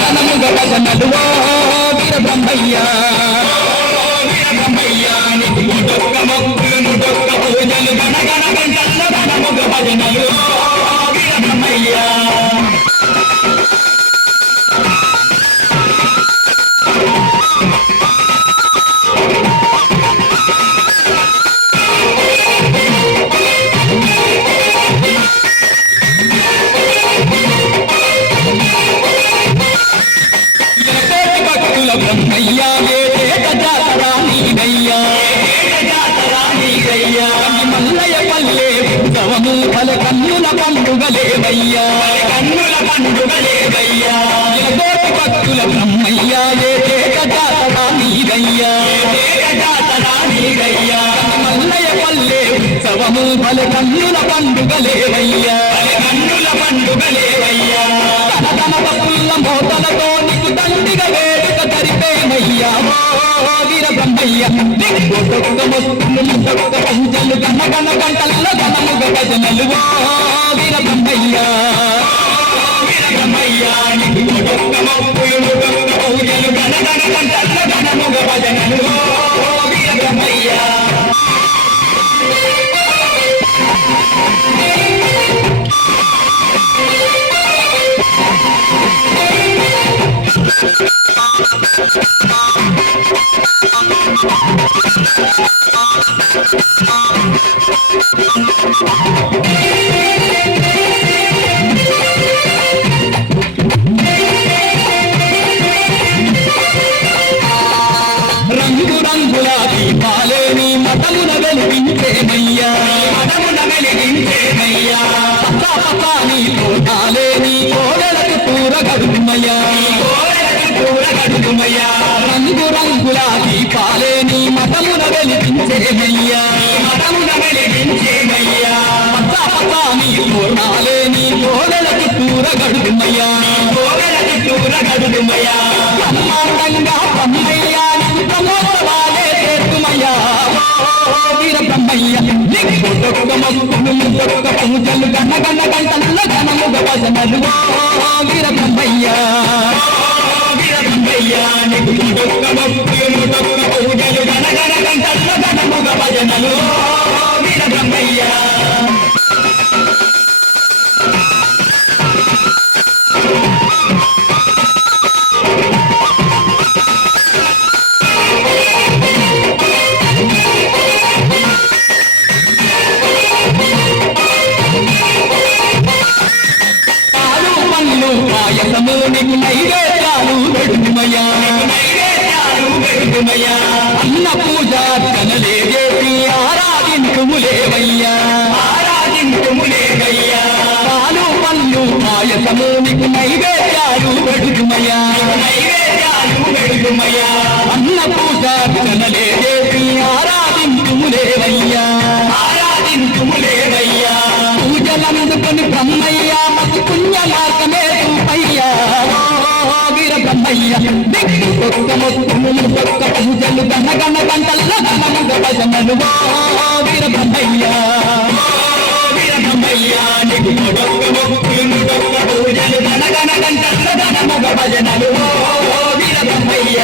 ఘనముగ భజనలు వీర బ్రహ్మయ్య నీకు ముడొక్క మొక్కులు ముడొక్క పూజలు గణ గణ గంటల్లో ఘనముగ భజనలు వీర బ్రహ్మయ్య బ్రహ్మయ్యా మల్లయ్య పల్లె ఉత్సవము ఫల కన్నుల పండుగలేవయ్యా కన్నుల పండుగలేవయ్యా జగోటి భక్తుల బ్రహ్మయ్యా జాతరా నీదయ్యా జాతరా నీదయ్యా మల్లయ్య పల్లె ఉత్సవము ఫల కన్నుల పండుగలేవయ్యా కన్నుల పండుగలేవయ్యా తన భక్తుల మోతలతో నీకు దండిగా వేడుక జరిపేమయ్యా వీర బ్రహ్మయ్య ఒక్కొక్క మొక్కులు ముక్కొక్క పూజలు గణ గణ గంటల్లో ఘనముగ భజనలు వీర బ్రహ్మయ్య వీర బ్రహ్మయ్య నీకు ఒక్కొక్క మొక్కులు ముక్కొక్క పూజలు గణ గణ గంటల్లో ఘనముగ భజనలు వీర బ్రహ్మయ్య రంగు రంగుల దీపాలేని మతమున వెలిగించేమయ్యా మతమున వెలిగించేమయ్యా పతాని తోటాలేని కోడలకు పూరగడుమయ్యా రంగు రంగుల దీపాలేని మతమున వెలిగించేమయ్యా మతమున వెలిగించేమయ్యా పతాని తోటాలేని కోడలకు పూరగడుమయ్యా కోడలకు పూరగడుమయ్యా బ్రహ్మాండంగా బ్రహ్మయ్యా బ్రహ్మోత్సవాలే చేతుమయ్యా వీర బ్రహ్మయ్య ఒక్కొక్క మొక్కులు ముక్కొక్క పూజలు గణ గణ గంటల్లో ఘనముగ భజనలు వీర బ్రహ్మయ్య వీర బ్రహ్మయ్య నీకు ఒక్కొక్క మొక్కులు ముక్కొక్క పూజలు గణ గణ గంటల్లో ఘనముగ భజనలు వీర బ్రహ్మయ్య పాయసము నీకు నైవేద్యాలు పెడుమయ్యా అన్న పూజ కనలే చేసి ఆరాధించుములేవయ్యా ఆరాధించుములేవయ్యా పాలు పళ్ళు పాయసము నీకు నైవేద్యాలు పెడుమయ్యా నైవేద్యాలు పెడుమయ్యా అన్న పూజ కనలే చేసి ఆరాధించుములేవయ్యా ఆరాధించుములేవయ్యా పూజలందుకొని బ్రహ్మయ్య మతి పుణ్య మార్గమే చూపయ్యా వీర బ్రహ్మయ్య ఒక్కొక్క మొక్కులు ఒక్కొక్క పూజలు గణ గణ గంటల్లో ఘనముగ భజనలు వీర బ్రహ్మయ్య వీర బ్రహ్మయ్య నీకు ఒక్కొక్క మొక్కులు ఒక్కొక్క పూజలు గణ గణ గంటల్లో ఘనముగ భజనలు వీర బ్రహ్మయ్య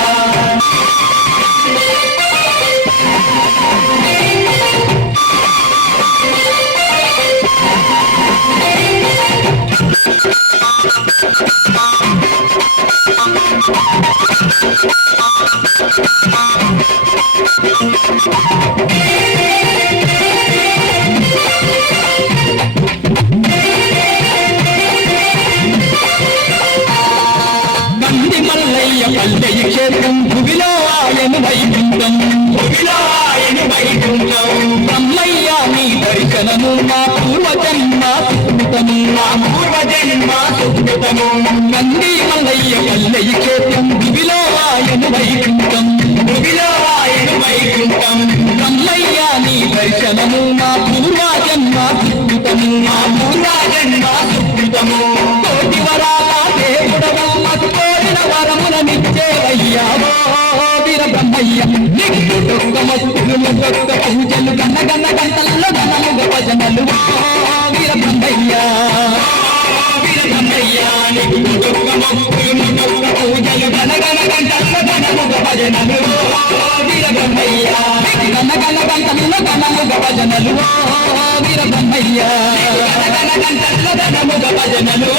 బండి మల్లయ్య పల్లెయ్య క్షేత్రం భువిలో ఆయను వైకుంఠం భువిలో ఆయను వైకుంఠం బ్రహ్మయ్య నీ దర్శనము మా పూర్వజన్మ సుకృతము మా పూర్వజన్మ సుకృతము బండి మల్లయ్య పల్లెయ్య క్షేత్రం భువిలో ఆయను వైకుంఠం భువిలో ఆయను వైకుంఠం బ్రహ్మయ్య నీ దర్శనము మా పూర్వజన్మ సుకృతము మా పూర్వజన్మ సుకృతము కోటి వరాల దేవుడవు మకు కోరిన వరములనిచ్చేవయ్యా వీర బ్రహ్మయ్య ఒక్కొక్క మొక్కులు ఒక్కొక్క పూజలు గణ గణ గంటల్లో ఘనముగ భజనలు వీర బ్రహ్మయ్య వీర బ్రహ్మయ్య నీకు ఒక్కొక్క మొక్కులు ఒక్కొక్క భజనలు వీరబ్రహ్మయ్య గణ గణ గంటల్లో గణముగ భజనలు వీరబ్రహ్మయ్య గణ గణ గంటల్లో గణముగ భజనలు